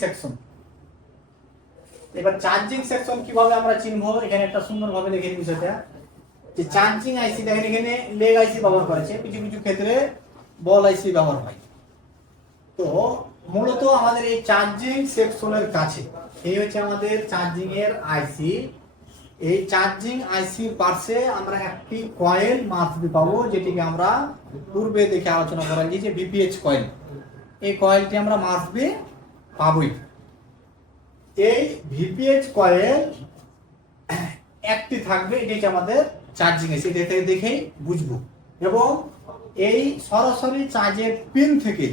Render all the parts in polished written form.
Section. এবার charging section কিভাবে আমরা চিনবো, এখানে একটা সুন্দরভাবে দেখে বিষয়টা যে চার্জিং আইসি দেখেন এখানে লেগ আইসি ব্যবহার করেছে, কিছু কিছু ক্ষেত্রে বল আইসি ব্যবহার হয়। তো মূলত আমাদের এই চার্জিং সেকশনের কাছে এই হচ্ছে আমাদের চার্জিং এর আইসি। এই চার্জিং আইসির পাশে আমরা একটি কয়েল মাস্ট পাবো, যেটিকে আমরা পূর্বে দেখে আলোচনা করা গিয়েছে ভিপিএইচ কয়েল। এই কয়েলটি আমরা মাস্ট পাবই। এই ভিপিএইচ কয়েল একটি থাকবে, এটি হচ্ছে আমাদের চার্জিং আইসি, এটা থেকে দেখেই বুঝবো। এবং এই সরাসরি চার্জের পিন থেকে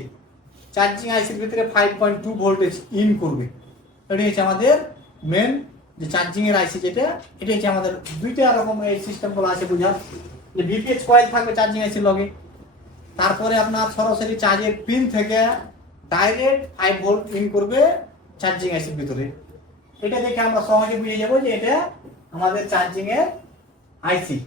চার্জিং আইসির ভিতরে 5.2 ভোল্টেজ ইন করবে। এটি হচ্ছে আমাদের মেন যে চার্জিং এর আইসি, যেটা এটা হচ্ছে আমাদের দুইটা রকম এই সিস্টেমগুলো আছে বুঝা, যে ভিপিএইচ কয়েল থাকবে চার্জিং আইসির লগে, তারপরে আপনার সরাসরি চার্জের পিন থেকে ডাইরেক্ট 5 ভোল্ট ইন করবে চার্জিং আইসির ভিতরে। এটা দেখে আমরা সহজে বুঝে যাব যে এটা আমাদের চার্জিং এর আইসি।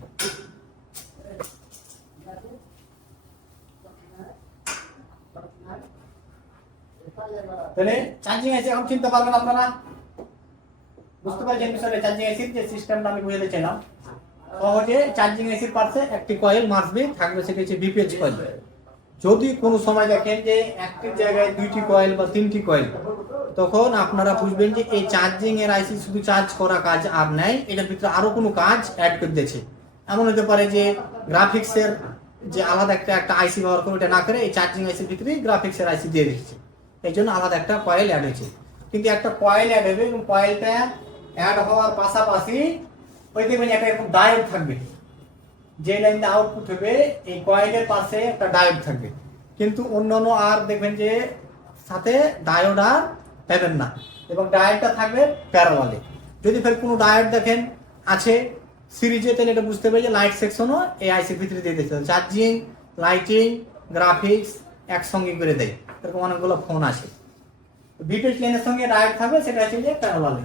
তাহলে চার্জিং আইসি এখন চিনতে পারবেন আপনারা, বুঝতে পারছেন বিষয়টা। চার্জিং আইসির যে সিস্টেমটা আমি বুঝাতে চাইলাম, সহজে চার্জিং আইসির পাশে একটি কয়েল মাসবে থাকবে, সেটা হচ্ছে ভিপিএইচ কয়েল। যদি কোনো সময় দেখেন যে একটি জায়গায় দুইটি কয়েল বা তিনটি কয়েল, তখন আপনারা বুঝবেন যে এই চার্জিং এর আইসি শুধু চার্জ করা কাজ আর নাই, এটার ভিতরে আরো কোনো কাজ অ্যাড করে দিয়েছে। এমন হতে পারে যে গ্রাফিক্সের যে আলাদা একটা আইসি ব্যবহার করে ওটা না করে এই চার্জিং আইসির ভিতরে গ্রাফিক্সের আইসি দিয়ে দিচ্ছে, এই জন্য আলাদা একটা কয়েল অ্যাড হয়েছে। কিন্তু একটা কয়েল অ্যাড হবে এবং কয়েলটা অ্যাড হওয়ার পাশাপাশি ওই দেখবেন একটা এরকম ডায়োড থাকবে, যে লাইনটা আউটপুট হবে এই কয়েলের পাশে একটা ডায়োড থাকবে। কিন্তু অন্যান্য আর দেখবেন যে সাথে ডায়োড আর পাবেন না, এবং ডায়োডটা থাকবে প্যারালালে। যদি ফের কোনো ডায়োড দেখেন আছে সিরিজে, তাহলে এটা বুঝতে পারি যে লাইট সেকশনও এই আইসির ভিতরে দিয়ে দিতে হবে। চার্জিং, লাইটিং, গ্রাফিক্স একসঙ্গে করে দেয়, এরকম অনেকগুলো ফোন আছে। ভিপিএইচ লাইনের সঙ্গে ডায়োড থাকবে, সেটা হচ্ছে যে প্যারালালে।